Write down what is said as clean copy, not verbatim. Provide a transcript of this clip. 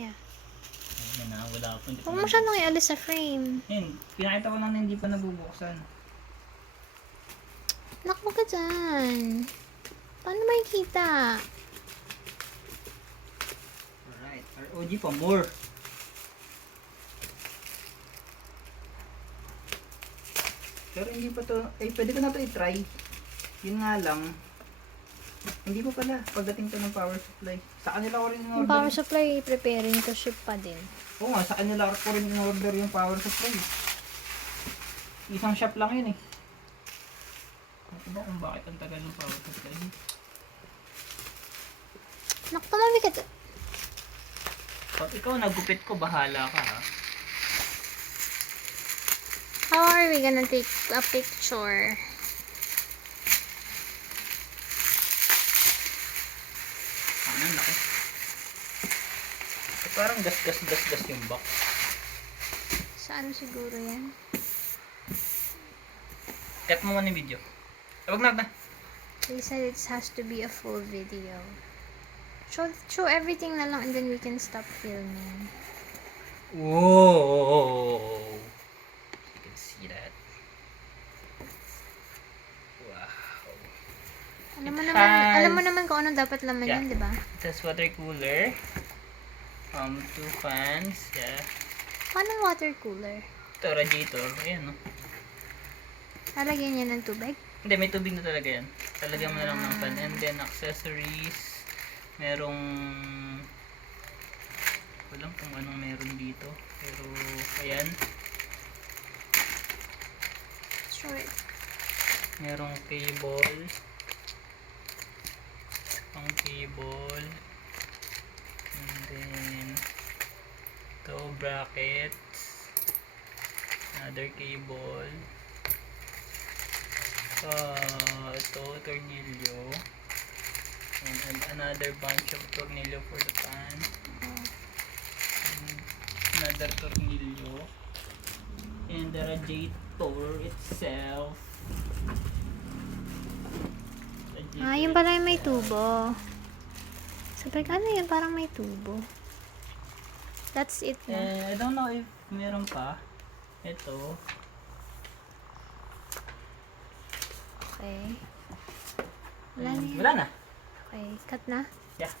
Yeah. Ayun na, wala po. Huwag mo siya nung ialis sa frame. Yun, pinakita ko lang na hindi pa nabubuksan. Nakbo ka dyan. Paano makikita? Alright, ROG pa more. Pero hindi pa to, pwede ko na to i-try. Yun nga lang, hindi ko pala pagdating to ng power supply. Sa kanila ko rin Yung in-order. power supply, preparing to ship pa din. Oo nga, sa kanila ko rin in-order yung power supply. Isang shop lang yun eh. Ano ba kung bakit ang tagal ng power supply? Naku, mabigat. Pag ikaw nagupit ko, bahala ka ha. How are we gonna take a picture? Ano, laki. Parang gas yung box. Saan siguro yan? Cut mo muna yung video. Huwag na. They said it has to be a full video. Show everything na lang and then we can stop filming. Whoa! You can see that. Wow. Alam mo naman kung ano dapat laman Yeah. yan, di ba? It has water cooler. 2 fans. Yeah. Paano yung water cooler? Ito, radiator. Ayan, no? Lalagyan niya ng tubig? Hindi, may tubig na talaga yan. Talagyan mo na lang ng fan. And then, accessories. Merong... Walang kung anong meron dito. Pero, ayan. Show it. Merong cable. Pang cable. And then, ito, brackets. Another cable. Ito, tornilyo. And another bunch of tornilyo for the fan. And another tornilyo. And the radiator itself. Yun pala yung may tubo. Sabi ka, ano yun? Parang may tubo. That's it na. I don't know if meron pa. Ito. Okay. Wala na yan. Wala na. Okay, cut na. Yeah.